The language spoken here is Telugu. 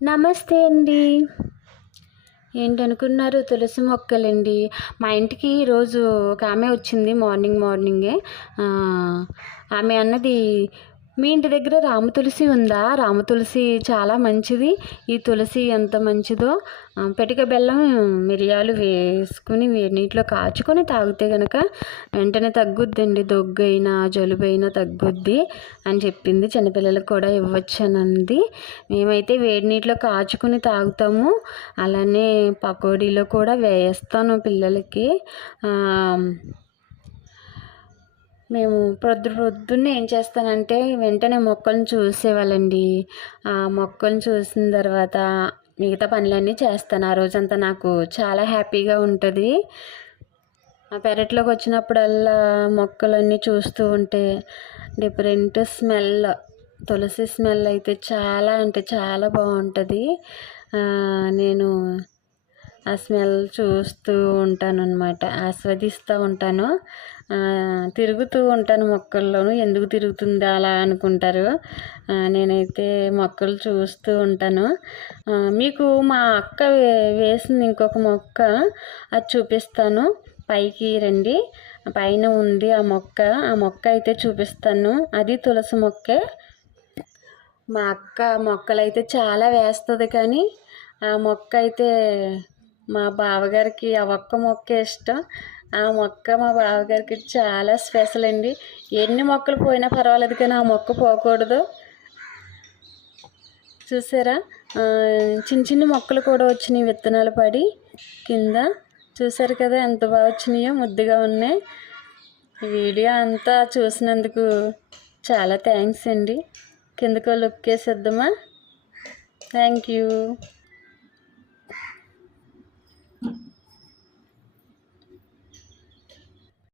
నమస్తే అండి. ఏంటనుకున్నారు? తులసి మొక్కలండి. మా ఇంటికి ఈరోజు ఒక ఆమె వచ్చింది మార్నింగే. ఆమె అన్నది, మీ ఇంటి దగ్గర రామ తులసి ఉందా? రామ తులసి చాలా మంచిది. ఈ తులసి ఎంత మంచిదో, పెటిక బెల్లం, మిరియాలు వేసుకుని వేడి నీటిలో కాచుకొని తాగితే కనుక వెంటనే తగ్గుద్దండి. దగ్గైనా జలుబైనా తగ్గుద్ది అని చెప్పింది. చిన్నపిల్లలకు కూడా ఇవ్వచ్చు అని అంది. మేమైతే వేడి నీటిలో కాచుకుని తాగుతాము. అలానే పకోడీలో కూడా వేస్తాను పిల్లలకి. మేము పొద్దున్నే ఏం చేస్తానంటే వెంటనే మొక్కలను చూసేవాళ్ళండి. ఆ మొక్కలను చూసిన తర్వాత మిగతా పనులన్నీ చేస్తాను. ఆ రోజంతా నాకు చాలా హ్యాపీగా ఉంటుంది. ఆ పెరట్లోకి వచ్చినప్పుడల్లా మొక్కలన్నీ చూస్తూ ఉంటే డిఫరెంట్ స్మెల్, తులసి స్మెల్ అయితే చాలా అంటే చాలా బాగుంటుంది. నేను ఆ స్మెల్ చూస్తూ ఉంటాను అన్నమాట, ఆస్వాదిస్తూ ఉంటాను. తిరుగుతూ ఉంటాను మొక్కల్లోనూ. ఎందుకు తిరుగుతుందా అలా అనుకుంటారు. నేనైతే మొక్కలు చూస్తూ ఉంటాను. మీకు మా అక్క వేసింది ఇంకొక మొక్క, అది చూపిస్తాను. పైకి రండి, పైన ఉంది ఆ మొక్క అయితే చూపిస్తాను. అది తులసి మొక్కే. మా అక్క మొక్కలైతే చాలా వేస్తుంది, కానీ ఆ మొక్క అయితే మా బావగారికి ఆ ఒక్క మొక్క ఇష్టం. ఆ మొక్క మా బావగారికి చాలా స్పెషల్ అండి. ఎన్ని మొక్కలు పోయినా పర్వాలేదు, కానీ ఆ మొక్క పోకూడదు. చూసారా, చిన్న చిన్న మొక్కలు కూడా వచ్చినాయి విత్తనాలు పడి కింద. చూసారు కదా ఎంత బాగా వచ్చినాయో, ముద్దుగా ఉన్నాయి. వీడియో అంతా చూసినందుకు చాలా థ్యాంక్స్ అండి. కిందకో లుక్ వేసేద్దామా? Thank you.